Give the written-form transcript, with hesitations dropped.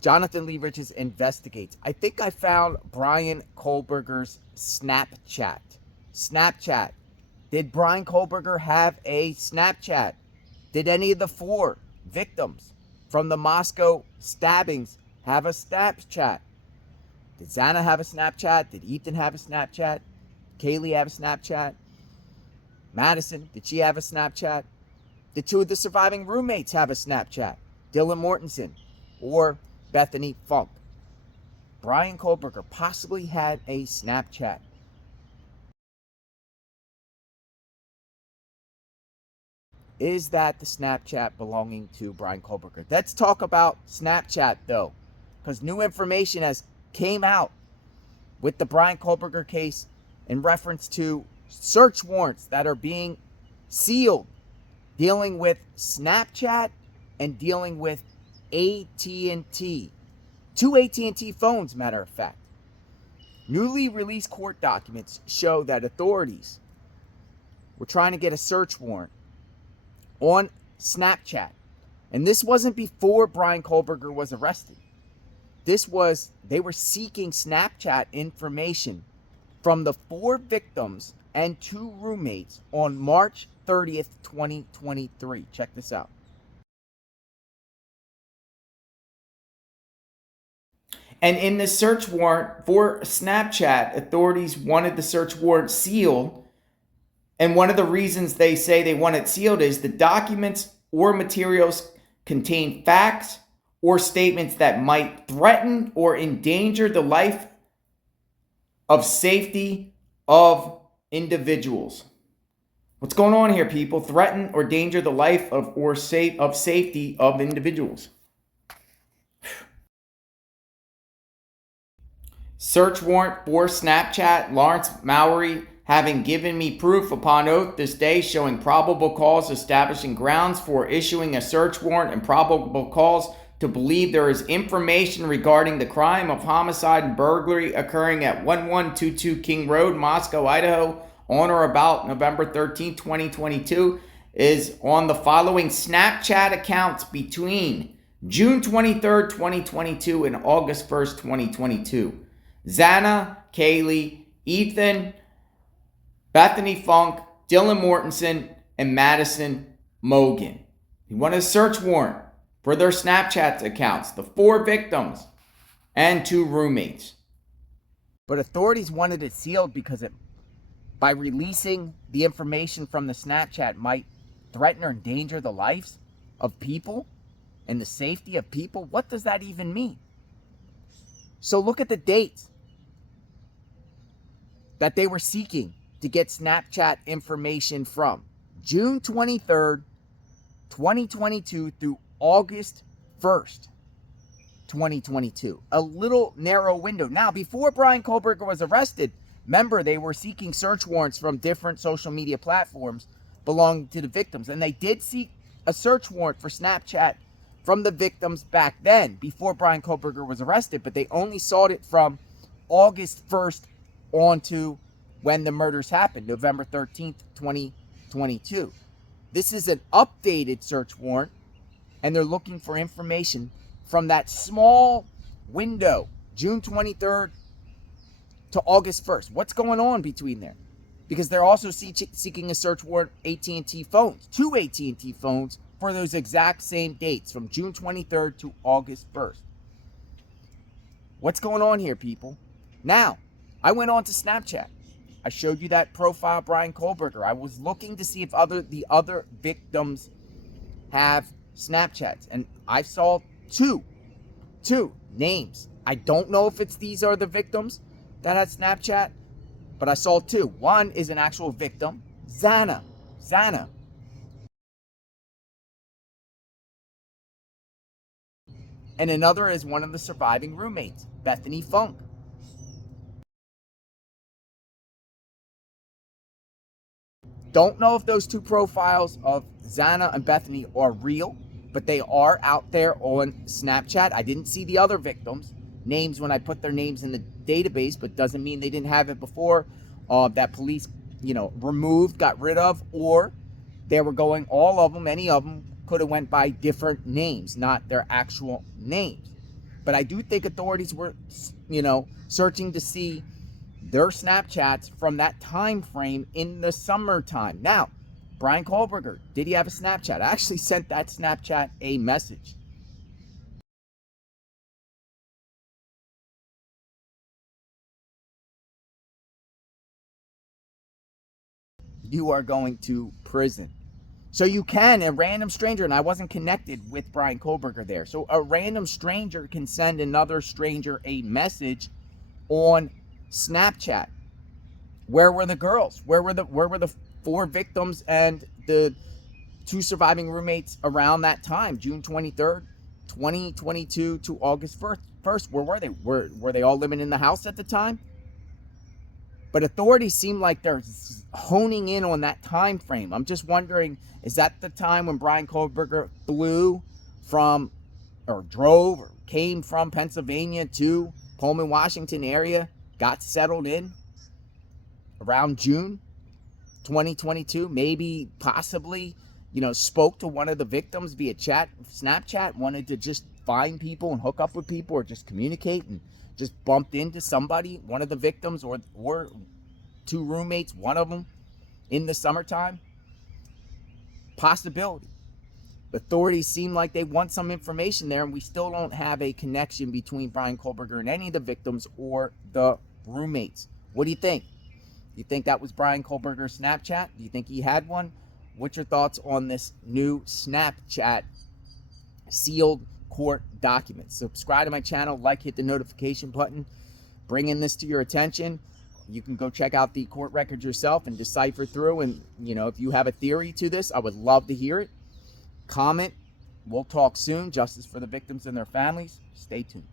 Jonathan Lee Riches investigates. I think I found Bryan Kohberger's Snapchat. Snapchat. Did Bryan Kohberger have a Snapchat? Did any of the 4 victims from the Moscow stabbings have a Snapchat? Did Xana have a Snapchat? Did Ethan have a Snapchat? Kaylee have a Snapchat? Madison, did she have a Snapchat? Did 2 of the surviving roommates have a Snapchat? Dylan Mortensen or Bethany Funk? Bryan Kohberger possibly had a Snapchat. Is that the Snapchat belonging to Bryan Kohberger? Let's talk about Snapchat, though, because new information has came out with the Bryan Kohberger case in reference to search warrants that are being sealed, dealing with Snapchat and dealing with AT&T. 2 AT&T phones, matter of fact. Newly released court documents show that authorities were trying to get a search warrant on Snapchat. And this wasn't before Bryan Kohberger was arrested. They were seeking Snapchat information from the 4 victims and 2 roommates on March 30th, 2023. Check this out. And in the search warrant for Snapchat, authorities wanted the search warrant sealed. And one of the reasons they say they want it sealed is the documents or materials contain facts or statements that might threaten or endanger the life of safety of individuals. What's going on here, people? Threaten or danger the life of safety of individuals. Search warrant for Snapchat. Lawrence Mowry, having given me proof upon oath this day showing probable cause establishing grounds for issuing a search warrant and probable cause to believe there is information regarding the crime of homicide and burglary occurring at 1122 King Road, Moscow, Idaho, on or about November 13, 2022, is on the following Snapchat accounts between June 23rd, 2022 and August 1st, 2022. Xana, Kaylee, Ethan, Bethany Funk, Dylan Mortensen, and Madison Mogan. He wanted a search warrant for their Snapchat accounts, the 4 victims and 2 roommates. But authorities wanted it sealed because by releasing the information from the Snapchat might threaten or endanger the lives of people and the safety of people. What does that even mean? So look at the dates that they were seeking to get Snapchat information from. June 23rd, 2022 through August 1st, 2022. A little narrow window. Now, before Bryan Kohberger was arrested, remember, they were seeking search warrants from different social media platforms belonging to the victims. And they did seek a search warrant for Snapchat from the victims back then, before Bryan Kohberger was arrested. But they only sought it from August 1st on to when the murders happened, November 13th, 2022. This is an updated search warrant, and they're looking for information from that small window, June 23rd to August 1st. What's going on between there? Because they're also seeking a search warrant AT&T phones, 2 AT&T phones for those exact same dates from June 23rd to August 1st. What's going on here, people? Now, I went on to Snapchat. I showed you that profile, Bryan Kohberger. I was looking to see if the other victims have Snapchats, and I saw two names. I don't know if these are the victims that had Snapchat, but I saw 2. One is an actual victim, Xana. And another is one of the surviving roommates, Bethany Funk. Don't know if those 2 profiles of Xana and Bethany are real, but they are out there on Snapchat. I didn't see the other victims' names when I put their names in the database, but doesn't mean they didn't have it before, that police, removed, got rid of, or they were going, all of them, any of them could have went by different names, not their actual names. But I do think authorities were, searching to see their Snapchats from that time frame in the summertime. Now, Bryan Kohberger, did he have a Snapchat? I actually sent that Snapchat a message. You are going to prison. So you can, a random stranger, and I wasn't connected with Bryan Kohberger there. So a random stranger can send another stranger a message on Snapchat. Where were the girls? Where were the 4 victims and the 2 surviving roommates around that time, June 23rd, 2022 to August 1st? Where were they? Were they all living in the house at the time? But authorities seem like they're honing in on that time frame. I'm just wondering, is that the time when Bryan Kohberger flew from, or drove, or came from Pennsylvania to Pullman, Washington area, got settled in around June 2022? Maybe, possibly, spoke to one of the victims via Snapchat, wanted to just find people and hook up with people, or just communicate, and just bumped into somebody, one of the victims, or 2 roommates, one of them, in the summertime. Possibility. Authorities seem like they want some information there, and we still don't have a connection between Bryan Kohberger and any of the victims or the roommates. What do you think? Do you think that was Bryan Kohberger's Snapchat? Do you think he had one? What's your thoughts on this new Snapchat sealed court document? Subscribe to my channel, hit the notification button, bringing this to your attention. You can go check out the court records yourself and decipher through. And, if you have a theory to this, I would love to hear it. Comment. We'll talk soon. Justice for the victims and their families. Stay tuned.